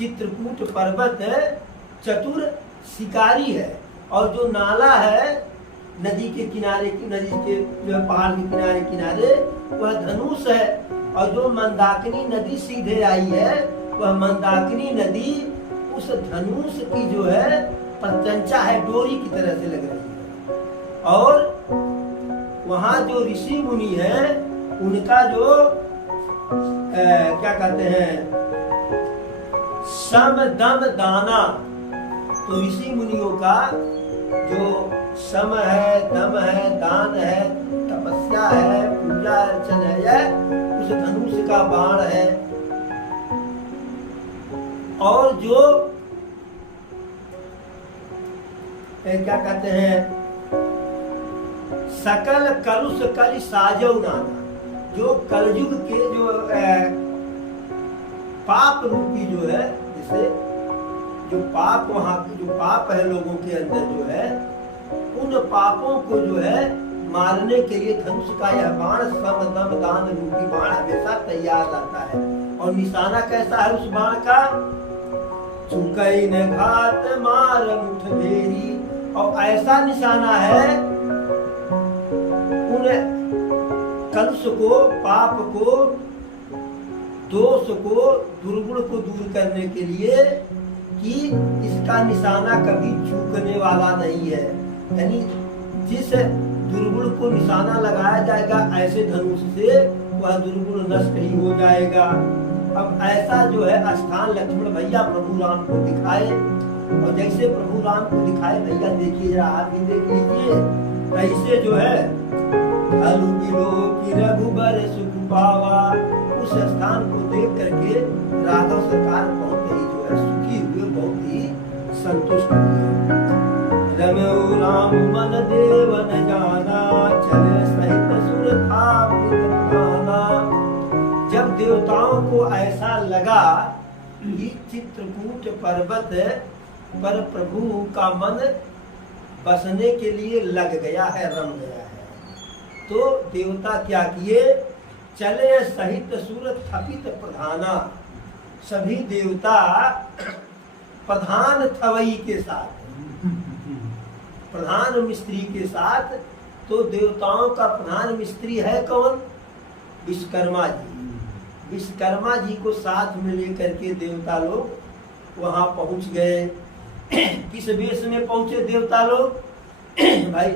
चित्रकूट पर्वत चतुर शिकारी है, और जो नाला है नदी के किनारे की, नदी के जो है पहाड़ के किनारे किनारे, वह धनुष है। और जो मंदाकिनी नदी सीधे आई है, वह मंदाकिनी नदी उस धनुष की जो है प्रत्यंचा है, डोरी की तरह से लग रही है। और वहाँ जो ऋषि मुनि है उनका जो क्या कहते हैं, सम दम दाना, तो ऋषि मुनियों का जो सम है, दम है, दान है, तपस्या है, पूजा अर्चन है, यह उस धनुष का बाण है। और जो क्या कहते हैं, सकल कलुष कल साजव नाना, जो कलयुग के जो पाप रूपी जो है, जैसे जो पाप, वहाँ जो पाप है लोगों के अंदर जो है, उन पापों को जो है मारने के लिए धनुष का यह बाण, सम दम दान रूपी बाण हमेशा तैयार रहता है। और निशाना कैसा है उस बाण का, चुकई न घात मार मुठ भेरी, और ऐसा निशाना है उन कलुष को, पाप को, दोष को, दुर्गुण को दूर करने के लिए कि इसका निशाना कभी चूकने वाला नहीं है। यानी जिस दुर्गुण को निशाना लगाया जाएगा ऐसे धनुष से, वह दुर्गुण नष्ट ही हो जाएगा। अब ऐसा जो है स्थान लक्ष्मण भैया प्रभु राम को दिखाए, और जैसे प्रभु राम को दिखाए, भैया देखिए जरा, आप भी देख लीजिए, कैसे जो है की रघुबर सुख पावा, उस स्थान को देख करके राघव सरकार बहुत ही जो है सुखी हुए, बहुत ही संतुष्ट हुए। रमो राम मन देव न जाना, चले सहित सुर था। जब देवताओं को ऐसा लगा कि चित्रकूट पर्वत पर प्रभु का मन बसने के लिए लग गया है, रम गया है, तो देवता क्या किए, चले सहित सुर थपित प्रधाना, सभी देवता प्रधान थवई के साथ, प्रधान मिस्त्री के साथ। तो देवताओं का प्रधान मिस्त्री है कौन, विश्वकर्मा जी। विश्वकर्मा जी को साथ में लेकर के देवता लोग वहां पहुंच गए। किस वेश में पहुंचे देवता लोग, भाई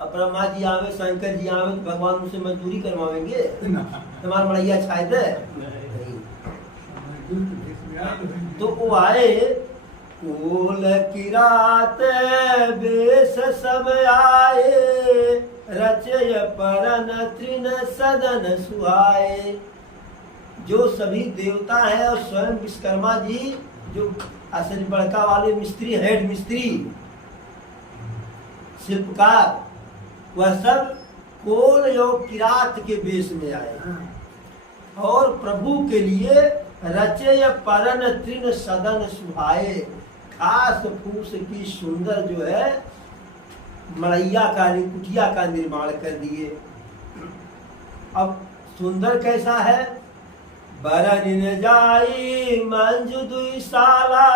अब ब्रह्मा जी आवे, शंकर जी आवे, तो भगवान उनसे मजदूरी करवाएंगे, तुम्हारा मड़ैया छाए थे। तो वो आए, कोल की रात बेस सब आए, रचय परन तृण सदन सुहाए। जो सभी देवता है और स्वयं विश्वकर्मा जी जो असल बड़का वाले मिस्त्री, हेड मिस्त्री, शिल्पकार, वह सब कोल योग किरात के वेश में आए और प्रभु के लिए रचय परन तृण सदन सुहाए, घास फूस की सुंदर जो है मड़ैया का, कुटिया का निर्माण कर दिए। अब सुंदर कैसा है, बरन जाई मंजु दुई साला,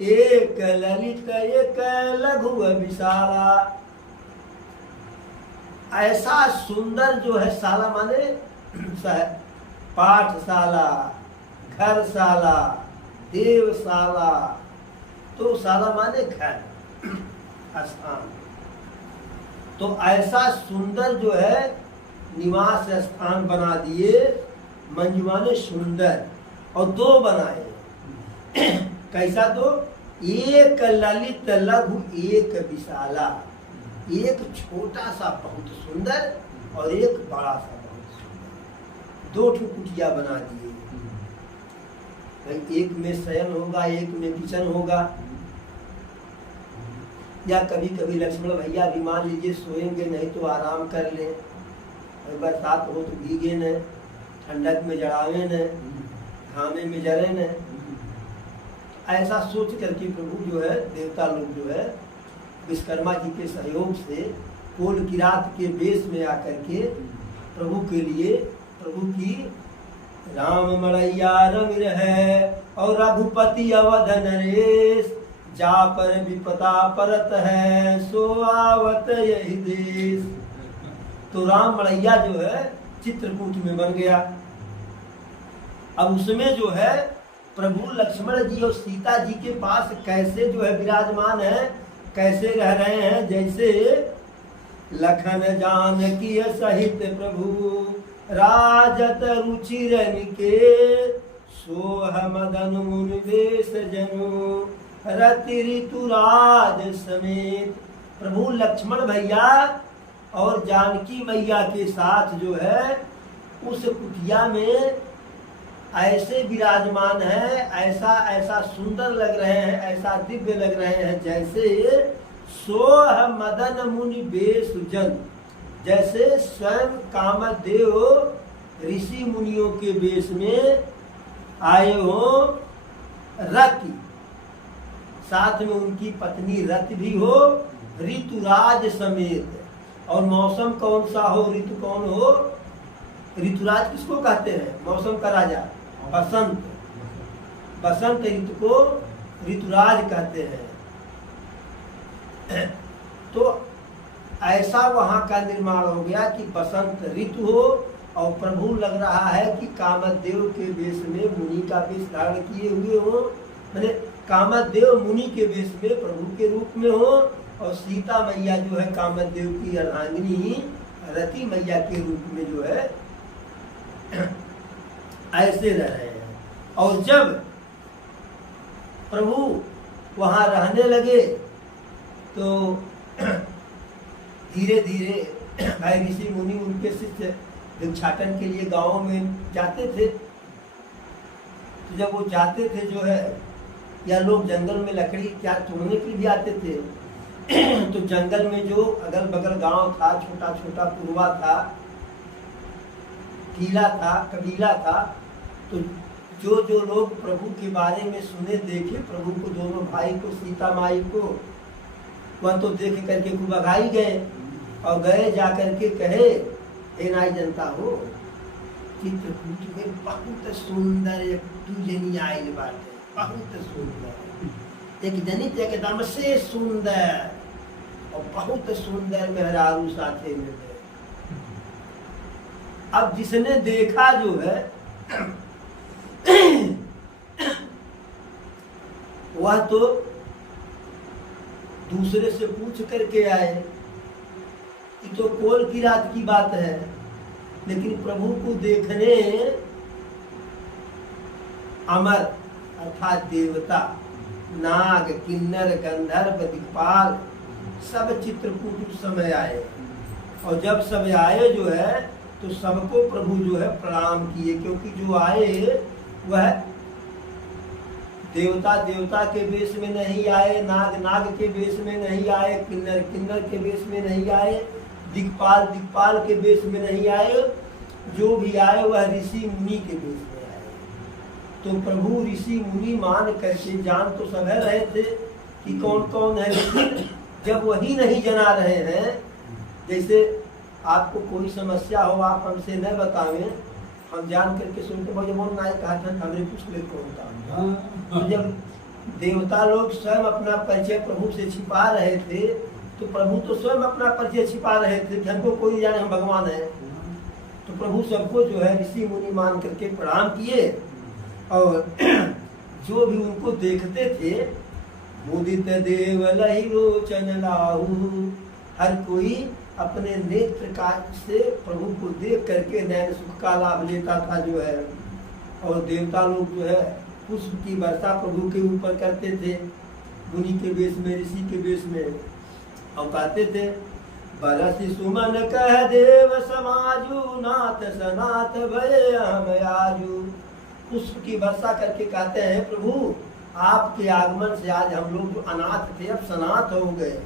एक ललित एक लघु विशाला। ऐसा सुंदर जो है, साला माने पाठशाला, घरशाला, देवशाला, तो शाला माने घर, स्थान। तो ऐसा सुंदर जो है निवास स्थान बना दिए, मंजू माने सुंदर, और दो बनाए। कैसा दो, एक ललित लघु एक विशाला, एक छोटा सा बहुत सुंदर और एक बड़ा सा बहुत सुंदर, दो ठो कुटिया बना दिए। एक में शयन होगा, एक में किचन होगा। या कभी कभी लक्ष्मण भैया भी मान लीजिए सोएंगे नहीं तो आराम कर ले, बरसात हो तो भीगे न, ठंडक में जड़ावे न, घामे में जरे न। ऐसा सोच करके प्रभु जो है, देवता लोग जो है विश्वकर्मा जी के सहयोग से कोल किरात के वेश में आकर के प्रभु के लिए, प्रभु की राम मड़ैया रवि रहे और रघुपति अवध नरेश, जा पर विपदा परत है सो आवत यही देश। तो राम मड़ैया जो है चित्रकूट में बन गया। अब उसमें जो है प्रभु लक्ष्मण जी और सीता जी के पास कैसे जो है विराजमान है, कैसे रह रहे हैं, जैसे लखन जानकी सहित प्रभु राजत रुचिर निके, सोह मदन मुनि वेश जनु रति ऋतुराज समेत। प्रभु लक्ष्मण भैया और जानकी मैया के साथ जो है उस कुटिया में ऐसे विराजमान है, ऐसा ऐसा सुंदर लग रहे हैं, ऐसा दिव्य लग रहे हैं, जैसे सोह मदन मुनि वेश जन, जैसे स्वयं कामदेव ऋषि मुनियों के वेश में आए हो। रति, साथ में उनकी पत्नी रति भी हो, ऋतुराज समेत। और मौसम कौन सा हो, ऋतु कौन हो? ऋतुराज किसको कहते हैं? मौसम का राजा बसंत। बसंत ऋतु को ऋतुराज कहते हैं। तो ऐसा वहां का निर्माण हो गया कि बसंत ऋतु हो और प्रभु लग रहा है कि कामदेव के वेश में मुनि का वेश धारण किए हुए हो, मैंने कामदेव मुनि के वेश में प्रभु के रूप में हो, और सीता मैया जो है कामदेव की अर्धांगिनी रति मैया के रूप में जो है ऐसे रह रहे हैं। और जब प्रभु वहां रहने लगे तो धीरे धीरे भाई ऋषि मुनि उनके शिष्य भिक्षाटन के लिए गांवों में जाते थे। तो जब वो जाते थे जो है, या लोग जंगल में लकड़ी क्या तोड़ने के लिए भी आते थे, तो जंगल में जो अगल बगल गांव था, छोटा छोटा पुरवा था, किला था, कबीला था, तो जो जो लोग प्रभु के बारे में सुने देखे, प्रभु को, दोनों भाई को, सीता माई को, वह तो देख करके खूब अघाई गए और गए जा करके कहे, हे नाई जनता हो, चित्रकूट में बहुत सुंदर एक तू जनी आयल बाटे, बहुत सुंदर एक जनित एकदम से सुंदर और बहुत सुंदर मेहरारू साथे में गए। अब जिसने देखा जो है वह तो दूसरे से पूछ करके आए। ये तो कोल की रात की बात है, लेकिन प्रभु को देखने अमर अर्थात देवता, नाग, किन्नर, गंधर्व, दिक्पाल सब चित्रकूट उस समय आए। और जब सब आए जो है तो सबको प्रभु जो है प्रणाम किए, क्योंकि जो आए वह देवता देवता के वेश में नहीं आए, नाग नाग के वेश में नहीं आए, किन्नर किन्नर के वेश में नहीं आए, दिक्पाल दिक्पाल के वेश में नहीं आए। जो भी आए वह ऋषि मुनि के वेश में आए। तो प्रभु ऋषि मुनि मान करके जान तो सब है रहे थे कि कौन कौन है, लेकिन जब वही नहीं जना रहे हैं, जैसे आपको कोई समस्या हो आप हमसे न बतावें, हम जान करके सुनते भाई मोन नाई कहा था हमने पूछ ले कौन था। तो जब देवता लोग स्वयं अपना परिचय प्रभु से छिपा रहे थे, तो प्रभु तो स्वयं अपना परिचय छिपा रहे थे कि हमको कोई जाने हम भगवान है। तो प्रभु सबको जो है ऋषि मुनि मान करके प्रणाम किए, और जो भी उनको देखते थे, मुदित देव लहि लोचन लाहू, हर कोई अपने नेत्र का से प्रभु को देख करके नैन सुख का लाभ लेता था जो है। और देवता लोग जो है पुष्प की वर्षा प्रभु के ऊपर करते थे, मुनि के वेश में, ऋषि के वेश में, और कहते थे बरसी सुमन कह देव समाजू, नाथ सनाथ भय हम आजू। पुष्प की वर्षा करके कहते हैं प्रभु आपके आगमन से आज हम लोग जो अनाथ थे अब सनाथ हो गए,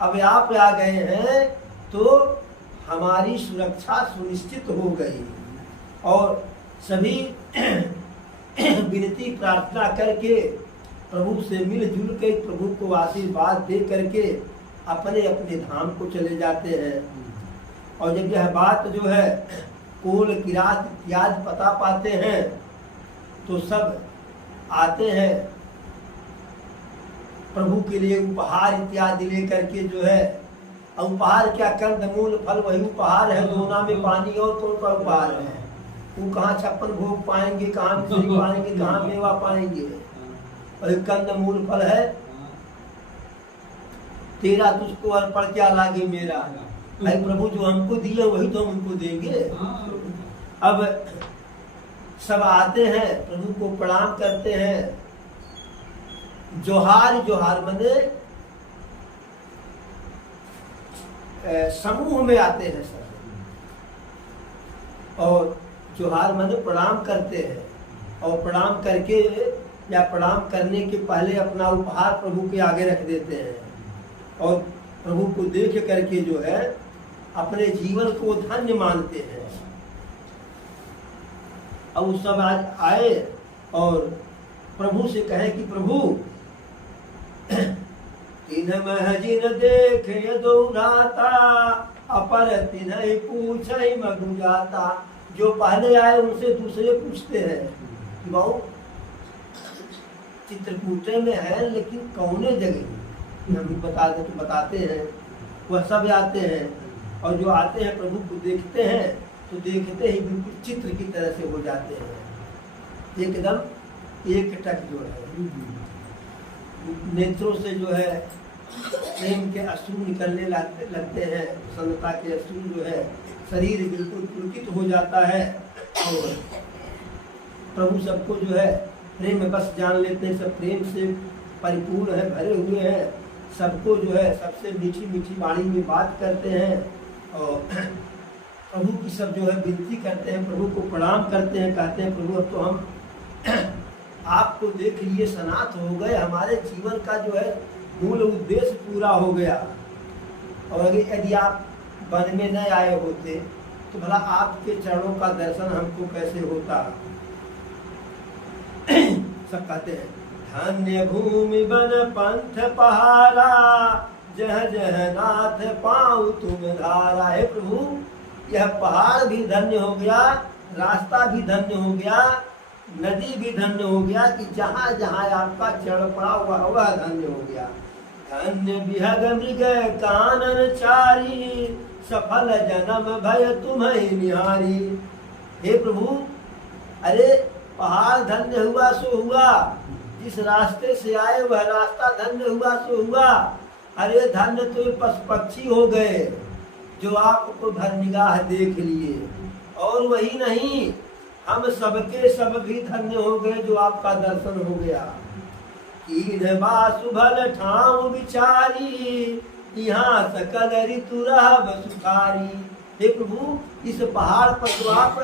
अब आप आ गए हैं तो हमारी सुरक्षा सुनिश्चित हो गई। और सभी विनती प्रार्थना करके प्रभु से मिलजुल के प्रभु को आशीर्वाद दे करके अपने अपने धाम को चले जाते हैं। और जब यह बात जो है कोल किरात इत्यादि पता पाते हैं तो सब आते हैं प्रभु के लिए उपहार इत्यादि लेकर के जो है। अब उपहार क्या, कंद मूल फल वही उपहार है, दोना में पानी और कौन सा उपहार है। वो कहाँ 56 भोग पाएंगे, कहाँ मिश्री पाएंगे, कहाँ मेवा पाएंगे। और कंद मूल फल है, तेरा तुझको अर्पण क्या लागे मेरा। भाई प्रभु जो हमको दिए वही तो हम उनको देंगे। अब सब आते हैं, प्रभु को प्रणाम करते हैं। जोहार, जोहार मने समूह में आते हैं सब, और जोहार मने प्रणाम करते हैं। और प्रणाम करके या प्रणाम करने के पहले अपना उपहार प्रभु के आगे रख देते हैं, और प्रभु को देख करके जो है अपने जीवन को धन्य मानते हैं। अब उस सब आज आए और प्रभु से कहे कि प्रभु तिन महजिन देखे दौड़ाता, अपर तिन्ह पूछे मगु जाता। जो पहले आए उनसे दूसरे पूछते हैं कि बाबू चित्रकूटे में है लेकिन कौने जगह, हम बता दें तो बताते हैं। वह सब आते हैं, और जो आते हैं प्रभु को देखते हैं तो देखते ही बिल्कुल चित्र की तरह से हो जाते हैं, एकदम एक टक जो है। नेत्रों से जो है प्रेम के अश्रु निकलने लगते हैं, प्रसन्नता के अश्रु जो है, शरीर बिल्कुल पुलकित हो जाता है। और प्रभु सबको जो है प्रेम में बस जान लेते हैं, सब प्रेम से परिपूर्ण है, भरे हुए हैं। सबको जो है सबसे मीठी मीठी वाणी में बात करते हैं, और प्रभु की सब जो है विनती करते हैं, प्रभु को प्रणाम करते हैं, कहते हैं प्रभु अब तो हम आपको देख लिए सनात हो गए, हमारे जीवन का जो है मूल उद्देश्य पूरा हो गया। और अगर यदि आप वन में न आए होते तो भला आपके चरणों का दर्शन हमको कैसे होता। सब कहते हैं धन्य भूमि बन पंथ पहारा, जह जह नाथ पाऊँ तुम धारा। हे प्रभु यह पहाड़ भी धन्य हो गया, रास्ता भी धन्य हो गया, नदी भी धन्य हो गया, कि जहाँ जहाँ आपका चरण पड़ा हुआ वह धन्य हो गया। धन्य विहग मृग कानन चारी, सफल जन्म भय तुम्हें निहारी। हे प्रभु अरे पहाड़ धन्य हुआ सो हुआ, जिस रास्ते से आए वह रास्ता धन्य हुआ सो हुआ। अरे धन्य तो पशु पक्षी हो गए जो आपको भर निगाह देख लिए, और वही नहीं हम सबके सब भी धन्य हो गए जो आपका दर्शन हो गया। कीन बासुभल ठाव विचारी, यहाँ सकल ऋतु रहब सुखारी। हे प्रभु इस पहाड़ पर जो आप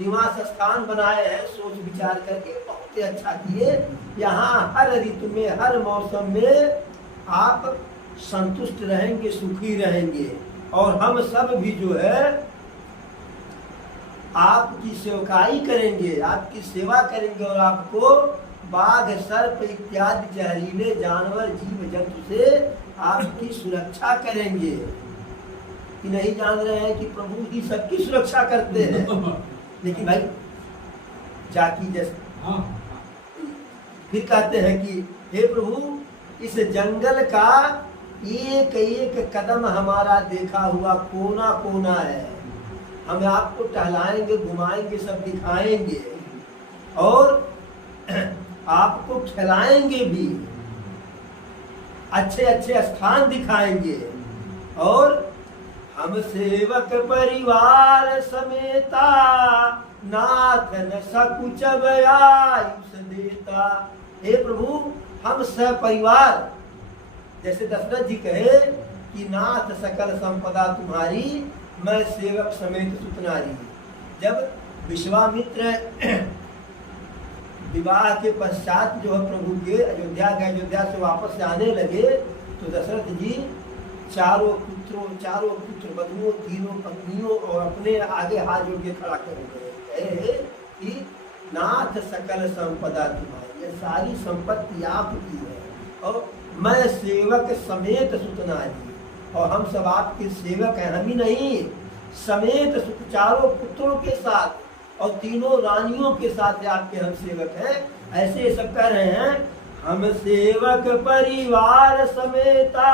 निवास स्थान बनाए हैं, सोच विचार करके बहुत ही अच्छा किए। यहाँ हर ऋतु में, हर मौसम में आप संतुष्ट रहेंगे, सुखी रहेंगे, और हम सब भी जो है आपकी सेवकाई करेंगे, आपकी सेवा करेंगे, और आपको बाघ सर्प इत्यादि जहरीले जानवर जीव जंतु से आपकी सुरक्षा करेंगे। कि नहीं जान रहे हैं कि प्रभु ही सबकी सुरक्षा करते हैं। लेकिन भाई जाकी जैसे फिर कहते हैं कि हे प्रभु इस जंगल का एक एक कदम हमारा देखा हुआ कोना कोना है, हम आपको टहलाएंगे, घुमाएंगे, सब दिखाएंगे, और आपको खिलाएंगे भी, अच्छे अच्छे स्थान दिखाएंगे। और हम सेवक परिवार समेता, नाथ न सकुचब आयुष देता। हे प्रभु हम सपरिवार, जैसे दशरथ जी कहे कि नाथ सकल संपदा तुम्हारी, मैं सेवक समेत सुतनारी। जब विश्वामित्र विवाह के पश्चात जो है प्रभु के अयोध्या गए, अयोध्या से वापस आने लगे, तो दशरथ जी चारों पुत्र बधुओं, तीनों पत्नियों और अपने आगे हाथ जोड़ के खड़ा कर गए कि नाथ सकल संपदा तुम्हारी, ये सारी संपत्ति आपकी है, और मैं सेवक समेत सुतनारी, और हम सब आपके सेवक हैं। हम ही नहीं, समेत सुख चारों पुत्रों के साथ और तीनों रानियों के साथ आपके हम सेवक हैं। ऐसे सब कह रहे हैं, हम सेवक परिवार समेता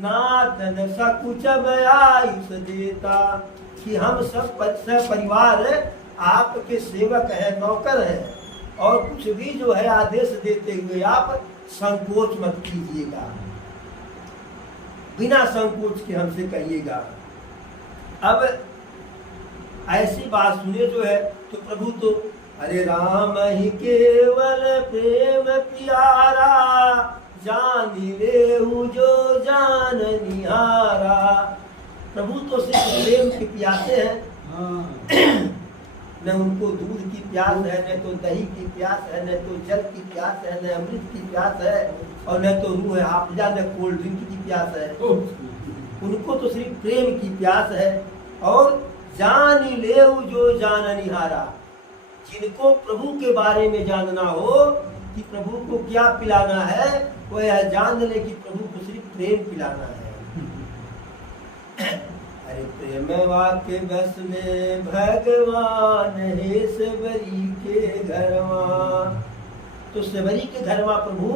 नाथ न सकुच आयुष देता, कि हम सब परिवार आपके सेवक है, नौकर है, और कुछ भी जो है आदेश देते हुए आप संकोच मत कीजिएगा, बिना संकोच के हमसे कहिएगा। अब ऐसी बात सुने जो है तो प्रभु तो अरे राम ही केवल प्रेम प्यारा, जान ले जो जान निहारा। प्रभु तो सिर्फ प्रेम के प्यासे हैं, न उनको दूध की प्यास है, न तो दही की प्यास है, न तो जल की प्यास है, न अमृत की प्यास है, और न तो रूह हाफजा, न कोल्ड ड्रिंक की प्यास है। उनको तो सिर्फ प्रेम की प्यास है। और जान ले जो जान निहारा, जिनको प्रभु के बारे में जानना हो कि प्रभु को क्या पिलाना है, वो यह जान ले कि प्रभु को सिर्फ प्रेम पिलाना है। अरे प्रेम वाक्य बस में भगवान है सबरी के घरवा, तो सबरी के घरवा प्रभु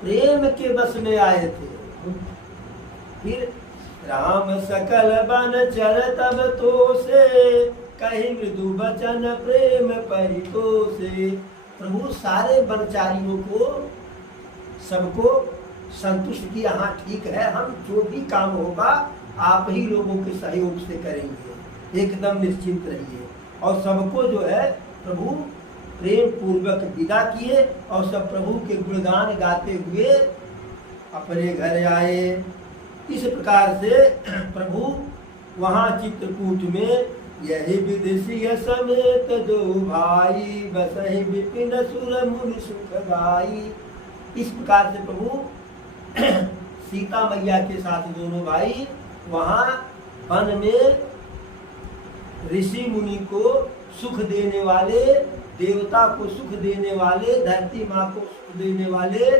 प्रेम के बस में आए थे। फिर राम सकल बन चर तब तो से, कहीं मृदु बचन प्रेम परितो से। प्रभु सारे वनचारियों को सबको संतुष्ट किया, हाँ ठीक है, हम जो भी काम होगा आप ही लोगों के सहयोग से करेंगे, एकदम निश्चिंत रहिए। और सबको जो है प्रभु प्रेम पूर्वक विदा किए, और सब प्रभु के गुणगान गाते हुए अपने घर आए। इस प्रकार से प्रभु वहाँ चित्रकूट में यही विदेशी समेत दो भाई, बसहि विपिन सुर मुनि सुख गाई। इस प्रकार से प्रभु सीता मैया के साथ दोनों भाई वहाँ वन में ऋषि मुनि को सुख देने वाले, देवता को सुख देने वाले, धरती माँ को सुख देने वाले,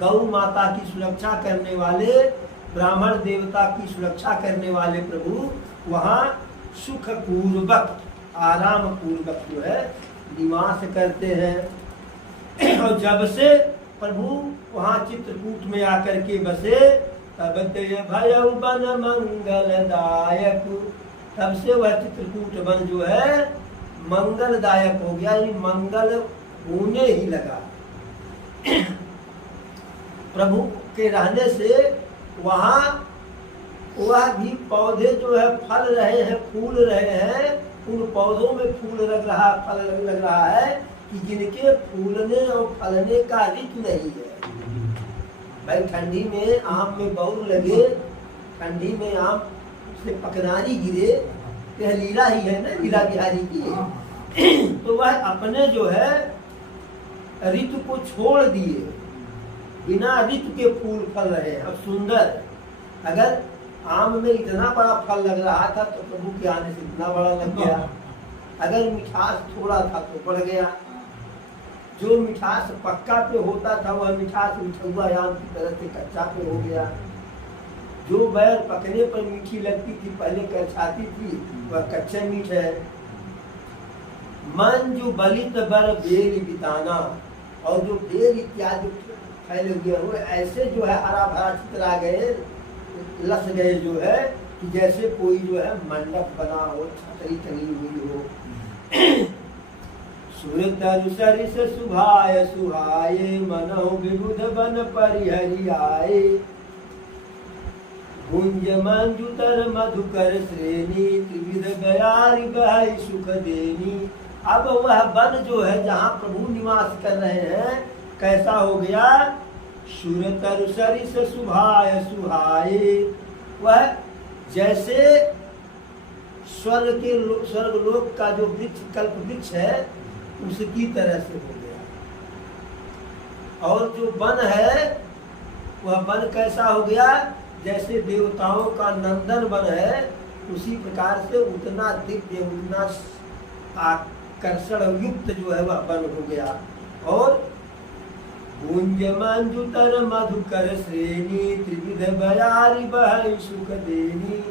गौ माता की सुरक्षा करने वाले, ब्राह्मण देवता की सुरक्षा करने वाले प्रभु वहाँ सुख पूर्वक, आराम पूर्वक जो है निवास करते हैं। और जब से प्रभु वहाँ चित्रकूट में आकर के बसे, तब भय बन मंगलदायक, तब से वह चित्रकूट वन जो है मंगलदायक हो गया, यानी मंगल होने ही लगा। प्रभु के रहने से वहाँ वह भी पौधे जो है फल रहे हैं, फूल रहे हैं, उन पौधों में फूल लग रहा, फल लग रहा है कि जिनके फूलने और फलने का ऋतु नहीं है। भाई ठंडी में आम में बौर लगे, ठंडी में आम से पकनारी गिरे, यह लीला ही है ना, लीला बिहारी की। तो वह अपने जो है ऋतु को छोड़ दिए, बिना ऋतु के फूल फल रहे हैं। अब सुंदर, अगर आम में इतना बड़ा फल लग रहा था तो प्रभु के आने से इतना बड़ा लग गया, अगर मिठास थोड़ा था तो बढ़ गया। जो मिठास पक्का पे होता था वह मिठास मिठुआ आम की तरह से कच्चा पे हो गया। जो बैर पकने पर मीठी लगती थी, पहले करछाती थी, वह कच्चा मीठ है। मन जो बलित बर बेल बिताना, और जो बेल इत्यादि फैले हुए हुए ऐसे जो है हरा भरा चित्रा गए, लस गए जो है कि जैसे कोई जो है मंडप बना हो, छतरी टंगी हुई हो। सुरत सरिस सुभाय सुहाये, मनहु विबुध बन परिहरि आए। गुंज मंजुतर मधुकर श्रेणी, त्रिविध बयारी बहै सुख देनी। अब वह वन जो है जहाँ प्रभु निवास कर रहे हैं कैसा हो गया? सुरतर सरिस सुभाय सुहाये, वह जैसे स्वर्ग लोक का जो वृक्ष, कल्प वृक्ष है, उसकी तरह से हो गया। और जो वन है वह वन कैसा हो गया? जैसे देवताओं का नंदन वन है, उसी प्रकार से उतना दिव्य, उतना आकर्षण युक्त जो है वह वन हो गया। और गुंज मंजुतर मधुकर श्रेणी, त्रिविध बयारी बहै सुख देनी।